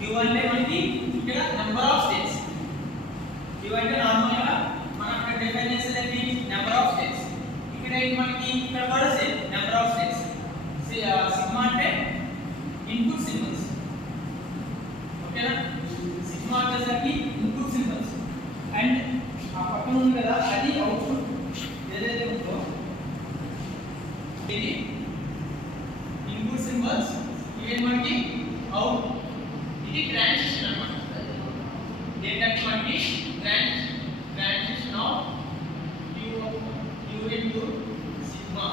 Q అంటే మనకి ఇక్కడ నెంబర్ ఆఫ్ స్టేట్స్. Q అంటే నార్మల్ గా మనం ఇక్కడ డిఫైన్ చేసేది ఏంటి నెంబర్ ఆఫ్ స్టేట్స్. ఇక్కడ ఏంటి మనకి ఇక్కడ కూడా same number of states. Sigma అంటే ఇన్పుట్ సింబల్స్. ఓకేనా? సిగ్మా వచ్చేసరికి ఇన్పుట్ సింబల్స్ అండ్ ఆ పక్కన ఉంది కదా అది అవుట్పుట్ ఏదైతే ఉందో ఇది ఇన్పుట్ సింబల్స్ ఇవి మనకి అవుట్ ఇది ట్రాన్సిషన్ అన్నమాట. ఏంటంటే మనకి transition of Q into sigma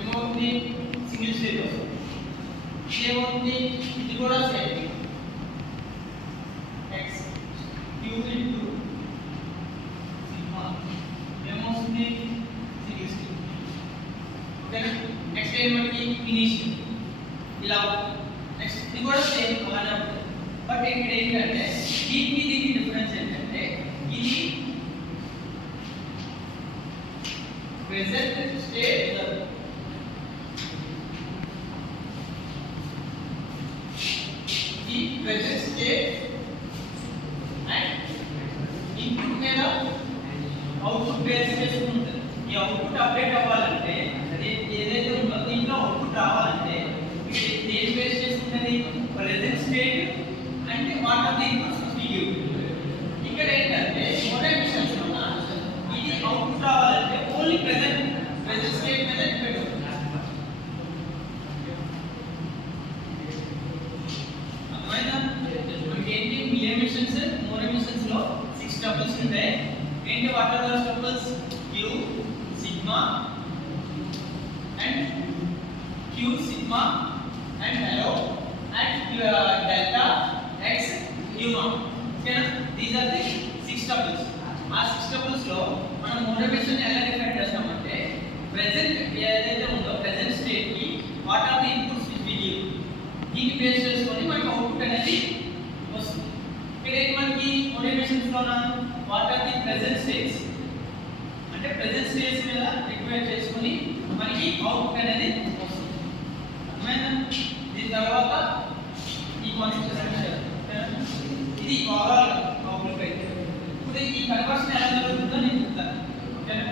ఏమవుతుంది సింగిల్ స్టేజ్ వస్తుంది. ఏమవుతుంది ఇది కూడా same x Q into sigma ఏమవుతుంది సింగిల్ స్టేజ్. ఓకేనా? నెక్స్ట్ ఏం మనకి ఇనిషియల్ ఇలా నెక్స్ట్ ఇది కూడా సేమ్ అలానే ఉంటుంది. బట్ ఇక్కడ ఏంటంటే దీనికి డిఫరెన్స్ ఏంటంటే ఇది ప్రెజెంట్ స్టేట్ ఈ ప్రెజెంట్ స్టేట్ అండ్ ఇన్పుట్ మీద అవుట్పుట్ బేస్ చేసుకుని ఉంటుంది. ఈ అవుట్పుట్ అప్డేట్ అవ్వాలంటే ఏదైతే ఉందో దీంట్లో అవుట్పుట్ రావాలంటే దేని బేస్ చేసుకుంటుంది ప్రెజెంట్ స్టేట్ అంటే what are the inputs substitute. ఇక్కడ ఏంటంటే మోడల్ మిషన్స్ వల్ల ఇది అవుట్పుట్ రావాలంటే ఓన్లీ ప్రెజెంట్ స్టేట్ మీద డిపెండ్ అవుతుంది. అర్థమైందా? మనకి ఏంటి మిలియన్ మిషన్స్ మోడల్ మిషన్స్ లో 6 టపుల్స్ ఉంటాయి. ఏంటి what are those tuples Q sigma and Q sigma and hello and delta x u naught. ఓకేనా? These are the 6 tuples. ఆ 6 టపుల్స్ లో మనం మోడరేషన్ ఎలా డిఫైన్ చేస్తామంటే ప్రెజెంట్ ఏదైతే ఉందో ప్రెజెంట్ స్టేట్ కి what are the inputs which we give దీన్ని బేస్ చేసుకొని మనకి అవుట్పుట్ అనేది వస్తుంది. ఇక్కడ ఏంటి మనకి మోడరేషన్స్ లోన what are the present states అంటే ప్రెజెంట్ స్టేట్స్ మీద రిక్వైర్ చేసుకొని మనకి అవుట్పుట్ అనేది వస్తుంది. అర్థమైందా? దీని తర్వాత ఈ కాన్సెప్ట్ ఇది ఓవరాల్ టాపిక్ అయితే ఇప్పుడు ఈ కన్వర్షన్ ఎలా జరుగుతుందో నేను చెప్తాను. ఓకేనా?